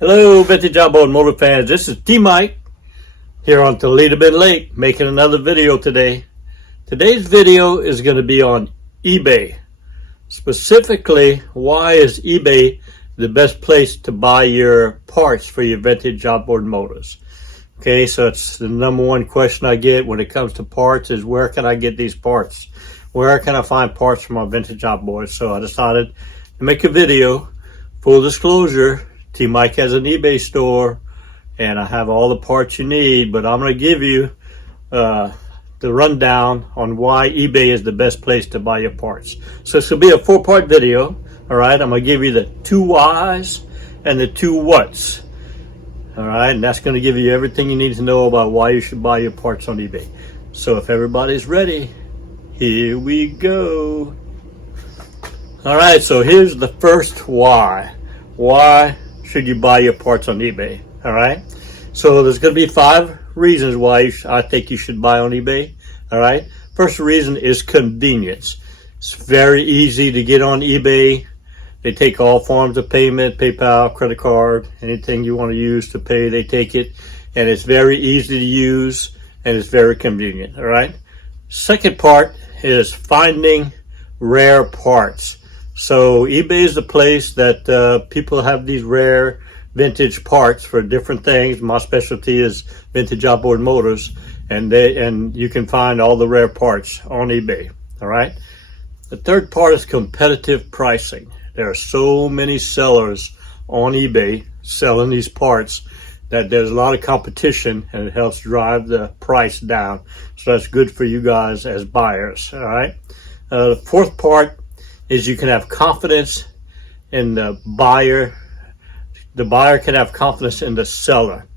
Hello, vintage outboard motor fans. This is T-Mike here on Toledo Bend Lake making another video today. Today's video is going to be on eBay. Specifically, why is eBay the best place to buy your parts for your vintage outboard motors? Okay, so it's the number one question I get when it comes to parts is where can I get these parts? Where can I find parts for my vintage outboard? So I decided to make a video. Full disclosure, T-Mike has an eBay store and I have all the parts you need, but I'm going to give you the rundown on why eBay is the best place to buy your parts. So this will be a 4-part video. All right, I'm going to give you the 2 whys and the 2 whats. All right, and that's going to give you everything you need to know about why you should buy your parts on eBay. So if everybody's ready, here we go. All right, so here's the first why. Why should you buy your parts on eBay? All right, so there's going to be 5 reasons why I think you should buy on eBay. All right, first reason is convenience. It's very easy to get on eBay. They take all forms of payment, PayPal, credit card, anything you want to use to pay, they take it. And it's very easy to use and it's very convenient. All right, second part is finding rare parts. So eBay is the place that people have these rare vintage parts for different things. My specialty is vintage outboard motors, and you can find all the rare parts on eBay. All right. The third part is competitive pricing. There are so many sellers on eBay selling these parts that there's a lot of competition, and it helps drive the price down. So that's good for you guys as buyers. All right. The fourth part is you can have confidence in the buyer. The buyer can have confidence in the seller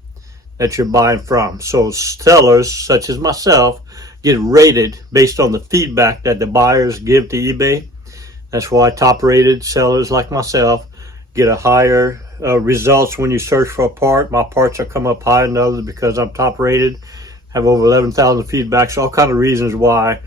that you're buying from. So sellers such as myself get rated based on the feedback that the buyers give to eBay. That's why top rated sellers like myself get a higher results when you search for a part. My parts are come up higher than others because I'm top rated, have over 11,000 feedbacks, all kind of reasons why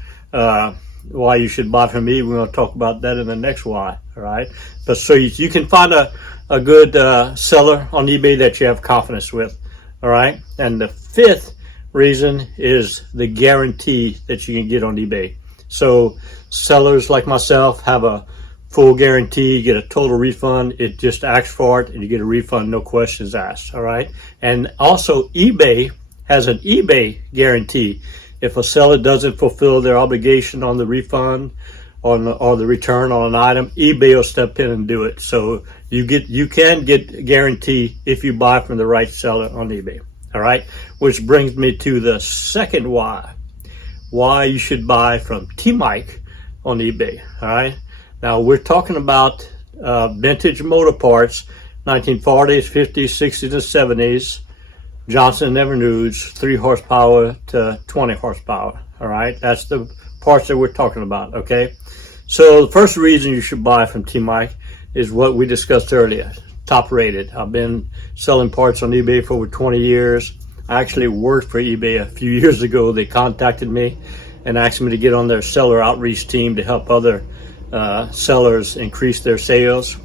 you should buy from me. We're going to talk about that in the next why. All right, but so you can find a good seller on eBay that you have confidence with. All right, and the fifth reason is the guarantee that you can get on eBay. So sellers like myself have a full guarantee. You get a total refund. It just asks for it and you get a refund, no questions asked. All right, and also eBay has an eBay guarantee. If a seller doesn't fulfill their obligation on the refund or the return on an item, eBay will step in and do it. So you can get guarantee if you buy from the right seller on eBay. All right, which brings me to the second why you should buy from T-Mike on eBay. All right, now we're talking about vintage motor parts, 1940s, 50s, 60s, and 70s. Johnson & Evinrude's 3 horsepower to 20 horsepower. All right, that's the parts that we're talking about. Okay, so the first reason you should buy from T-Mike is what we discussed earlier, top rated. I've been selling parts on eBay for over 20 years. I actually worked for eBay a few years ago. They contacted me and asked me to get on their seller outreach team to help other sellers increase their sales,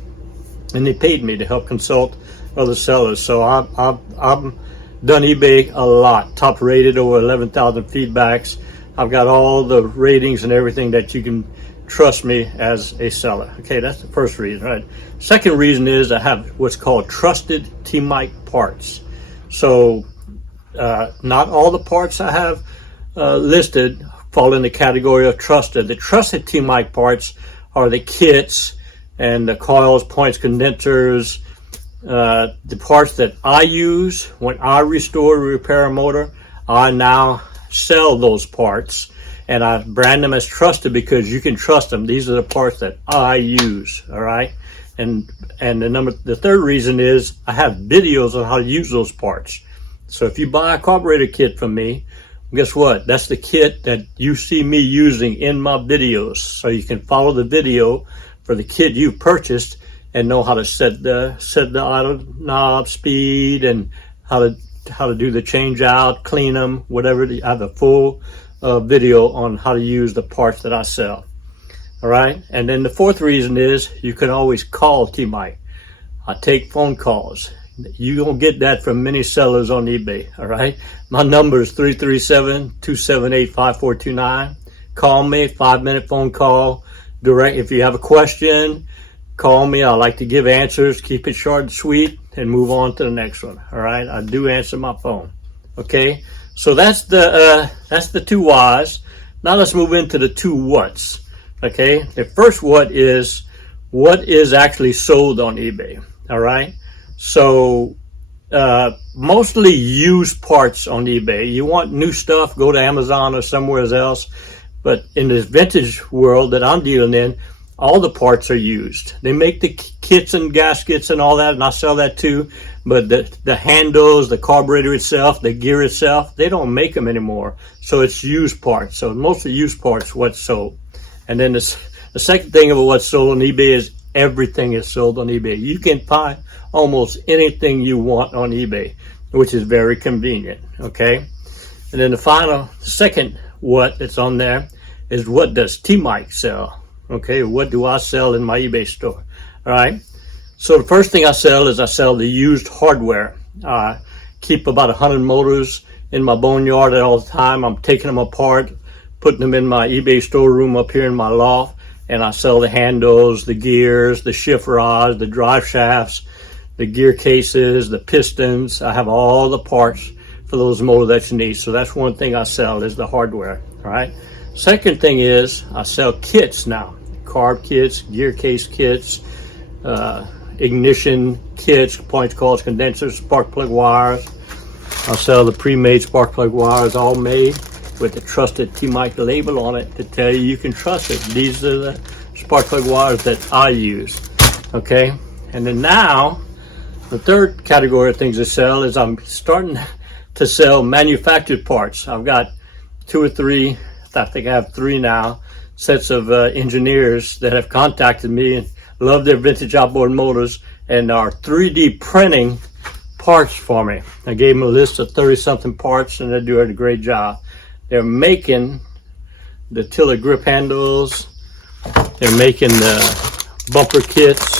and they paid me to help consult other sellers. So I'm done eBay a lot, top rated, over 11,000 feedbacks. I've got all the ratings and everything that you can trust me as a seller. Okay, that's the first reason, right? Second reason is I have what's called trusted T-Mike parts. So not all the parts I have listed fall in the category of trusted. The trusted T-Mike parts are the kits and the coils, points, condensers, the parts that I use when I restore or repair a motor. I now sell those parts and I brand them as trusted because you can trust them. These are the parts that I use. All right, and the third reason is I have videos on how to use those parts. So if you buy a carburetor kit from me, guess what? That's the kit that you see me using in my videos. So you can follow the video for the kit you've purchased and know how to set the idle knob speed and how to do the change out, clean them, whatever. I have a full video on how to use the parts that I sell. All right, and then the fourth reason is you can always call T-Mike. I take phone calls. You don't get that from many sellers on eBay, all right? My number is 337-278-5429. Call me, 5-minute phone call. Direct. If you have a question, call me. I like to give answers, keep it short and sweet, and move on to the next one, all right? I do answer my phone, okay? So that's the two whys. Now let's move into the two whats, okay? The first what is actually sold on eBay, all right? So mostly used parts on eBay. You want new stuff, go to Amazon or somewhere else. But in this vintage world that I'm dealing in, all the parts are used. They make the kits and gaskets and all that, and I sell that too. But the handles, the carburetor itself, the gear itself, they don't make them anymore. So it's used parts. So mostly used parts what's sold. And then the second thing about what's sold on eBay is everything is sold on eBay. You can find almost anything you want on eBay, which is very convenient, okay? And then the second what that's on there is what does T-Mike sell, okay? What do I sell in my eBay store, all right? So the first thing I sell is I sell the used hardware. I keep about 100 motors in my boneyard all the time. I'm taking them apart, putting them in my eBay storeroom up here in my loft, and I sell the handles, the gears, the shift rods, the drive shafts, the gear cases, the pistons. I have all the parts for those motors that you need. So that's one thing I sell is the hardware, all right? Second thing is I sell kits now, carb kits, gear case kits, ignition kits, point calls, condensers, spark plug wires. I sell the pre-made spark plug wires, all made with the trusted T-Mike label on it to tell you can trust it. These are the spark plug wires that I use, okay? And then now, the third category of things to sell is I'm starting to sell manufactured parts. I've got 2 or 3, I think I have 3 now, sets of engineers that have contacted me and love their vintage outboard motors and are 3D printing parts for me. I gave them a list of 30-something parts and they're doing a great job. They're making the tiller grip handles. They're making the bumper kits.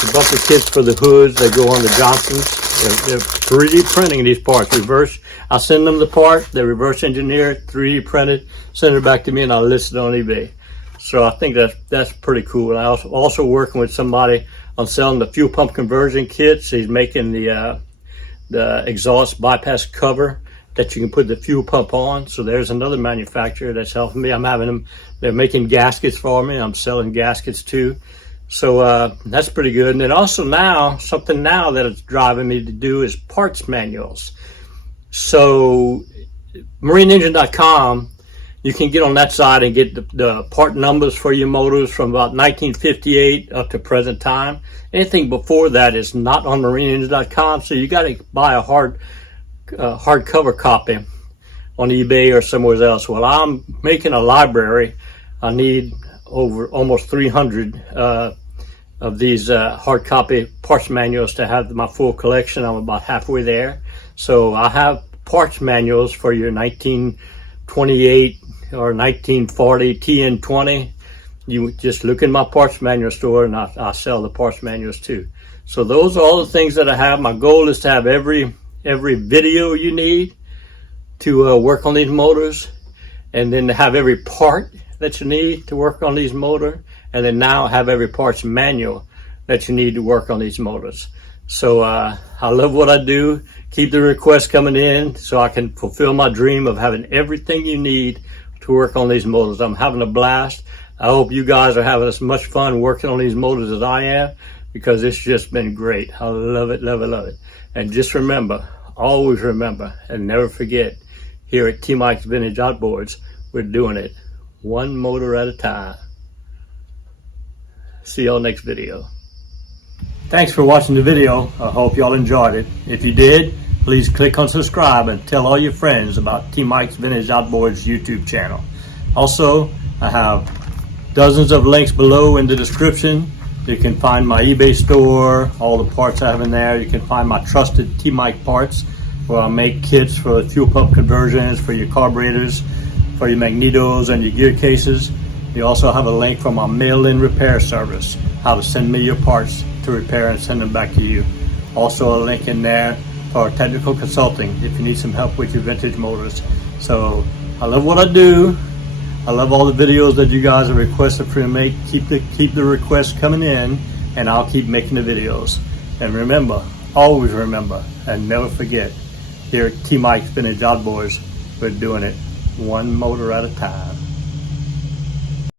The bumper kits for the hoods that go on the Johnsons. They're 3D printing these parts. I send them the part, they reverse engineer it, 3D print it, send it back to me, and I list it on eBay. So I think that's pretty cool. And I also working with somebody on selling the fuel pump conversion kits. He's making the exhaust bypass cover that you can put the fuel pump on. So there's another manufacturer that's helping me. They're making gaskets for me. I'm selling gaskets too. So that's pretty good. And then also something that it's driving me to do is parts manuals. So marineengine.com, you can get on that side and get the part numbers for your motors from about 1958 up to present time. Anything before that is not on marineengine.com, so you got to buy a hardcover copy on eBay or somewhere else. Well, I'm making a library. I need over almost 300 of these hard copy parts manuals to have my full collection. I'm about halfway there. So I have parts manuals for your 1928 or 1940 TN20. You just look in my parts manual store and I sell the parts manuals too. So those are all the things that I have. My goal is to have every video you need to work on these motors, and then to have every part that you need to work on these motors, and then now have every parts manual that you need to work on these motors. So I love what I do. Keep the requests coming in so I can fulfill my dream of having everything you need to work on these motors. I'm having a blast. I hope you guys are having as much fun working on these motors as I am, because it's just been great. I love it, love it, love it. And just remember, always remember, and never forget, here at T-Mike's Vintage Outboards, we're doing it one motor at a time. See y'all next video. Thanks for watching the video. I hope y'all enjoyed it. If you did, please click on subscribe and tell all your friends about T-Mike's Vintage Outboards YouTube channel. Also, I have dozens of links below in the description. You can find my eBay store, all the parts I have in there. You can find my trusted T-Mike parts, where I make kits for the fuel pump conversions, for your carburetors, for your magnetos and your gear cases. You also have a link for my mail-in repair service, how to send me your parts to repair and send them back to you. Also a link in there for technical consulting if you need some help with your vintage motors. So I love what I do. I love all the videos that you guys have requested for me to make. Keep the requests coming in, and I'll keep making the videos. And remember, always remember, and never forget, here at T-Mike's Vintage Outboards, we're doing it one motor at a time.